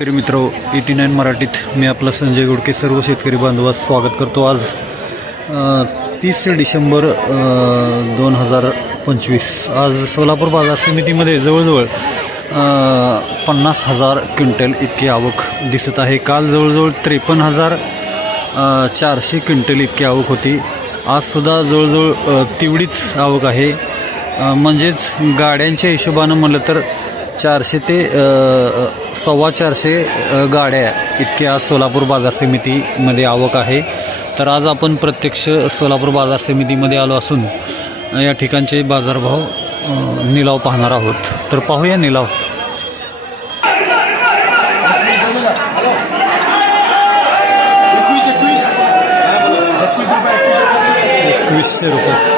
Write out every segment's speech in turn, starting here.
शेतकरी मित्र eighty nine मराठीत मी आपला संजय गुडके सर्व शेतकरी बांधवास स्वागत करतो. आज तीस डिसेंबर दोन हजार पंचवीस. आज सोलापूर बाजार समितीमध्ये जवळजवळ पन्नास हजार क्विंटल इतकी आवक दिसत आहे. काल जवळजवळ त्रेपन्न हजार चारशे क्विंटल इतकी आवक होती. आजसुद्धा जवळजवळ तेवढीच आवक आहे. म्हणजेच गाड्यांच्या हिशोबानं म्हटलं तर चारशे ते सव्वा चारशे गाड्या इतकी आज सोलापूर बाजार समितीमध्ये आवक आहे. तर आज आपण प्रत्यक्ष सोलापूर बाजार समितीमध्ये आलो असून या ठिकाणचे बाजारभाव निलाव पाहणार आहोत. तर पाहूया निलाव. एकवीसशे रुपये.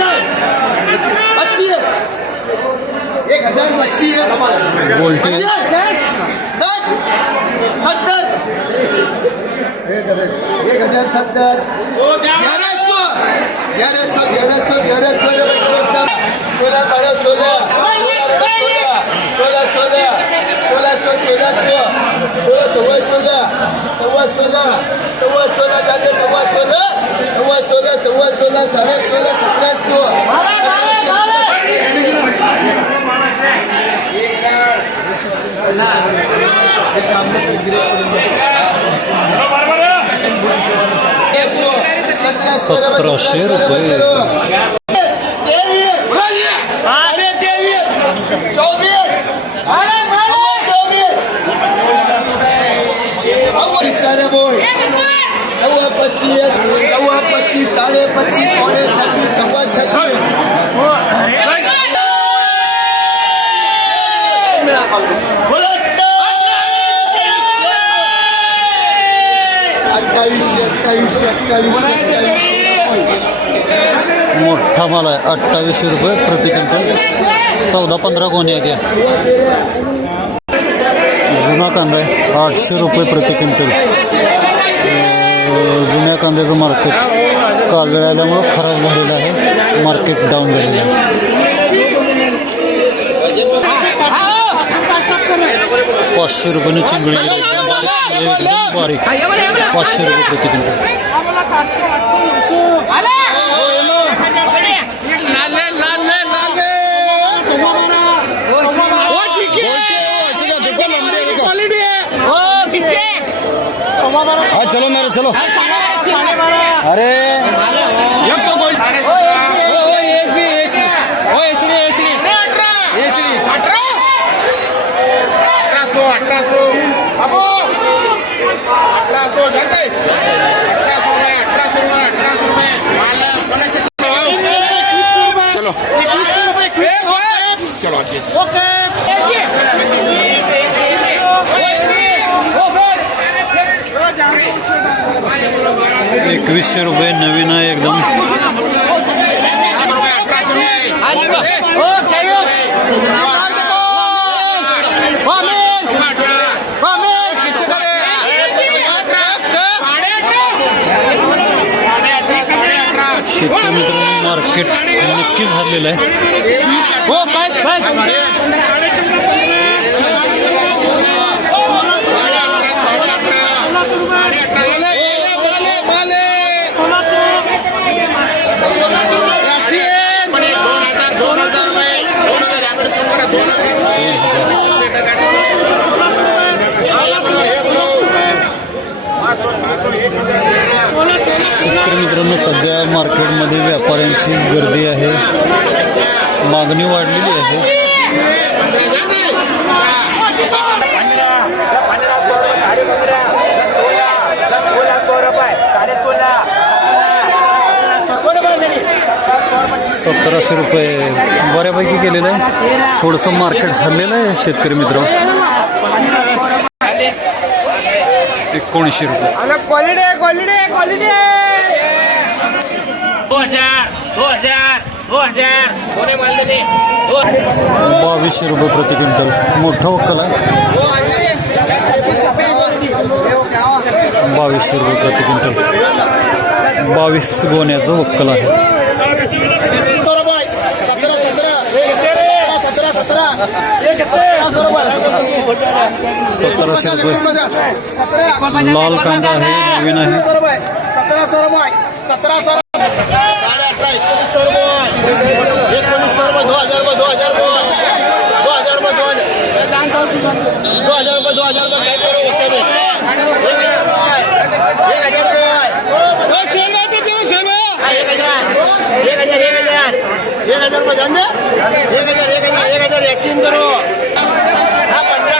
पच्चीस एक हजार पच्चीस गोलटे सत्तर एक हजार सत्तर ग्यारह सौ ग्यारह सौ ग्यारह सौ ग्यारह सौ सोलह बारह सोलह सोलह सोलह सोलह सौ चौदह सौ सोलह सव्वा सोलह सव्वा सोलह सव्वा सोलह जाते सव्वा सोलह सव्वा सोलह सव्वा सोलह साढ़े सोलह सत्रह सौ सतराशे रुपये अरे तेवीस चौबीस चौबीस सारे बोल सव्वा पच्चीस सव्वा मोठा माल आहे अठ्ठावीसशे रुपये प्रति क्विंटल. चौदा पंधरा गोणी आहेत या जुना कांदा आहे आठशे रुपये प्रति क्विंटल. अं, जुन्या कांद्याचं मार्केट काजळ खराब आहे मार्केट डाऊन झालेलं आहे. पाचशे रुपयाने गेली. एकदम बारीक चिंगळी, एकदम बारीक पाचशे रुपये प्रति क्विंटल हाँ चलो मेरे चलो अरे चलो एकवीसशे रुपये नवीन आहे एकदम मार्केट नक्कीच हरलेलं आहे. हो, तर मित्रांनो सध्या मार्केटमध्ये व्यापाऱ्यांची गर्दी आहे. मागणी वाढलेली आहे. सतराशे रुपये. बऱ्यापैकी केलेलं आहे. थोडंसं मार्केट हरलेलं आहे शेतकरी मित्र. एकोणीसशे रुपये क्वालिटी क्वालिटी क्वालिटी दो हजार दो हजार दो हजार कोणी मानले ते दो बावीसशे रुपये प्रति क्विंटल मोठा वक्कल आहे बावीसशे रुपये प्रति क्विंटल बावीस गोण्याचं वक्कल आहे सतरा सतरा सतरा सतराशे रुपये लाल कांदा आहे नवीन आहे सतरा सौ रुपये सतरा सौ साढ़े अठारह एकोणीस सौ रुपये एकोणीस सौ रुपये दो हजार रुपये दो हजार रुपये दो हजार रुपये दो हजार दो हजार रुपये दो हजार रुपये काय करू एक रुपये एक हजार रुपये हा, एक हजार एक हजार एक हजार एक हजार रुपये जान दे एक हजार एक हजार एक हजार वैक्सीन करो हा पंधरा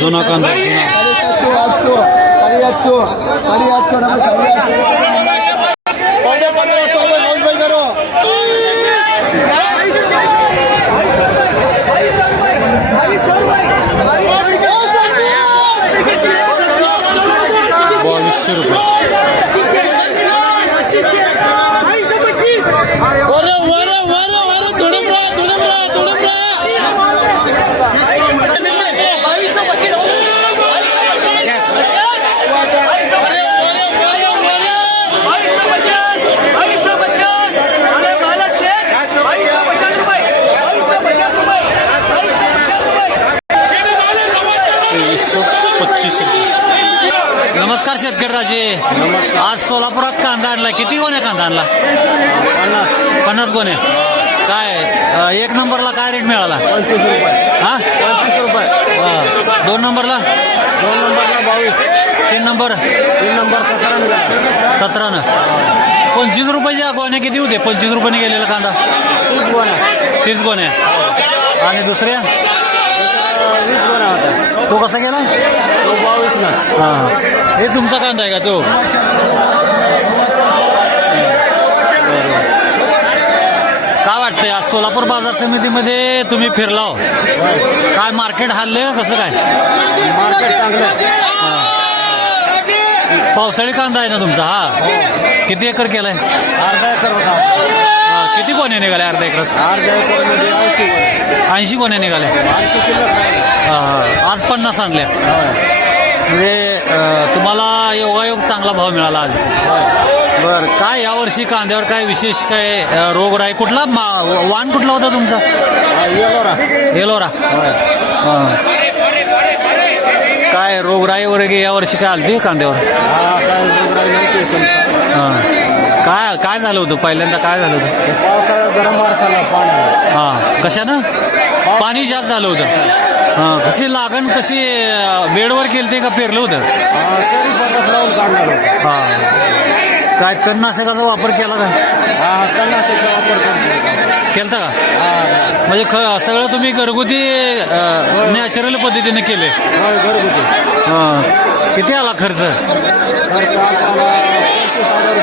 जुना कांदा जुना सातशे आठशे साडे आठशे साडे आठशे पंधरा पंधराशे रुपये नोंद भाई करो बावीसशे रुपये तेवीसशे पच्चीस रुपये नमस्कार शेतकरी राजे आज सोलापुरात कांदा आणला. किती गोण्या कांदा आणला? पन्नास पन्नास गोण्या. काय एक नंबरला काय रेट मिळाला? पंचवीस रुपये हा? पंचवीस रुपये दोन नंबरला? दोन नंबरला बावीस तीन नंबर? तीन नंबर सतरा सतरानं. पंचवीस रुपयाच्या गोण्या किती होते? पंचवीस रुपयाने गेलेला कांदा. तीस गोण्या तीस गोण्या. आणि दुसऱ्या? वीस गोण्या होत्या तो कसा गेला? तो बावीस ना. हां. हे तुमचा कांदा आहे का तो? काय वाटतंय आज सोलापूर बाजार समितीमध्ये तुम्ही फिरला हो. काय मार्केट हल्ले कसं काय? मार्केट चांगलं पावसाळी कांदा आहे ना तुमचा हा? किती एकर केलाय? अर्धा एकर होता किती कोण्या निघाले अर्धा एकर अर्धा एकरमध्ये ऐंशी ऐंशी कोण्या निघाल्या. आणखी शिल्लक राहिली. हा, हा. आज पन्नास आणल्या. म्हणजे अं, तुम्हाला योगायोग चांगला भाव मिळाला आज. बर काय यावर्षी कांद्यावर काय विशेष काय अं, रोगराई कुठला मा- वाण कुठला होता तुमचा? हा, येलोरा एलोरा. हां. काय रोगराई वगैरे यावर्षी काय आलती कांद्यावर? हा काय. हां. काय काय झालं होतं? पहिल्यांदा काय झालं होतं? ते पावसाळ्यात जरा मार खाल्ला पाण्याला हां. कशानं? पाणी जास्त झालं होतं. हां कशी लागण कशी अं, बेडवर केली ते का पेरलं होतं? हा, तरी पद्धत लावून काढणार होता. हां. काय तणनाशकाचा वापर केला का? हा हा तणनाशकचा वापर करतो केलता का? हा. म्हणजे ख सगळं तुम्ही घरगुती नॅचरल पद्धतीने केले. होय घरगुती. हां. किती आला खर्च? खर्च आपल्याला पंचवीस हजार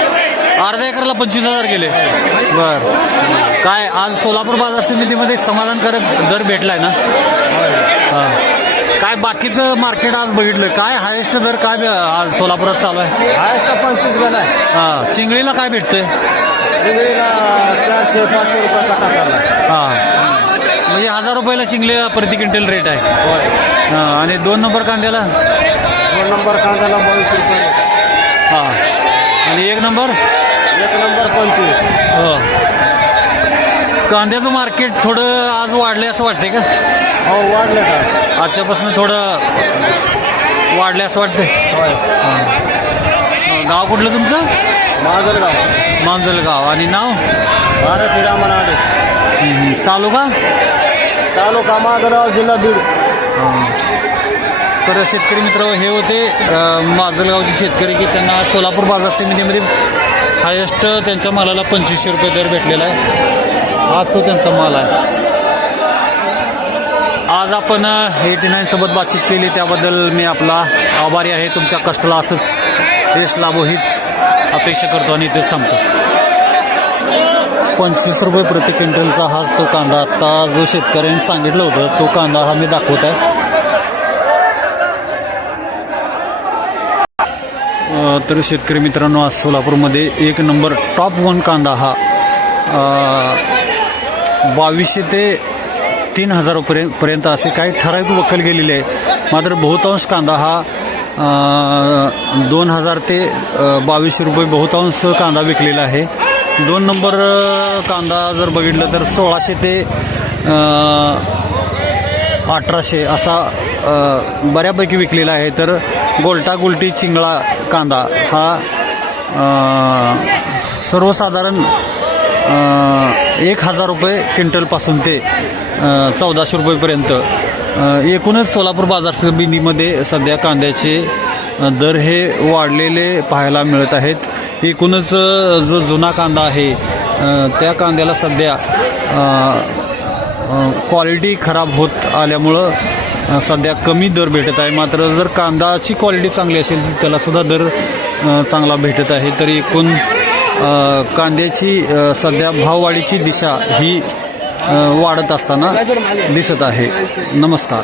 रुपये अर्ध्या एकरला पंचवीस हजार गेले. बर. काय आज सोलापूर बाजार समितीमध्ये समाधानकारक दर भेटलाय ना? हां. काय बाकीचं मार्केट आज बघितलं? काय हायेस्ट दर काय आज सोलापुरात चालू आहे? हायस्ट पंचवीस गेला आहे. हां. चिंगळीला काय भेटतंय? चिंगळीला चारशे पाचशे रुपये कटा चालला हां. म्हणजे हजार रुपयाला चिंगळीला प्रति क्विंटल रेट आहे. हां. आणि दोन नंबर कांद्याला? दोन नंबर कांद्याला बावीस रुपये. हां. आणि एक नंबर? एक नंबर पंचवीस. हो. कांद्याचं मार्केट थोडं आज वाढले असं वाटते का? हो वाढले का आजच्यापासून थोडं वाढले असं होय. अं, गाव कुठलं तुमचं? माजलगाव. मांजलगाव. आणि नाव? भारत रामनाडे तालुका? तालुका माजलगाव जिल्हा बीड. तर शेतकरी मित्र हे होते माजलगावचे शेतकरी की त्यांना सोलापूर बाजार समितीमध्ये हायेस्ट त्यांच्या मालाला पंचवीसशे रुपये दर भेटलेला आहे. आज तो त्यांचा माल आहे. आज आपण एटी नाईनसोबत बातचीत केली. त्याबद्दल मी आपला आभारी आहे. तुमच्या कष्टाला असंच टेस्ट लाभो हीच अपेक्षा करतो आणि इथेच थांबतो. पंचवीस रुपये प्रति क्विंटलचा हाच तो कांदा. आत्ता जो शेतकऱ्यांनी सांगितलं होतं तो कांदा हा मी दाखवत आहे. तर शेतकरी मित्रांनो आज सोलापूरमध्ये एक नंबर टॉप वन कांदा हा बावीसशे ते तीन हजार पर्यंत असे काही ठराविक वक्कल गेलेले आहे मात्र बहुतांश कांदा हा दोन हजार ते बावीसशे रुपये बहुतांश कांदा विकलेला आहे. दोन नंबर कांदा जर बघितलं तर सोळाशे ते अठराशे असा बऱ्यापैकी विकलेला आहे. तर गोलटा गुलटी चिंगळा कांदा हा सर्वसाधारण एक हजार रुपये क्विंटलपासून ते चौदाशे रुपयेपर्यंत. एकूणच सोलापूर बाजार समितीमध्ये सध्या कांद्याचे दर हे वाढलेले पाहायला मिळत आहेत. एकूणच जो जुना कांदा आहे त्या कांद्याला सध्या क्वालिटी खराब होत आल्यामुळं सध्या कमी दर भेटत आहे. मात्र जर कांदाची क्वालिटी चांगली असेल तर त्यालासुद्धा दर चांगला भेटत आहे. तर एकूण कांद्याची सध्या भाववाढीची दिशा ही वाढत असताना दिसत आहे. नमस्कार.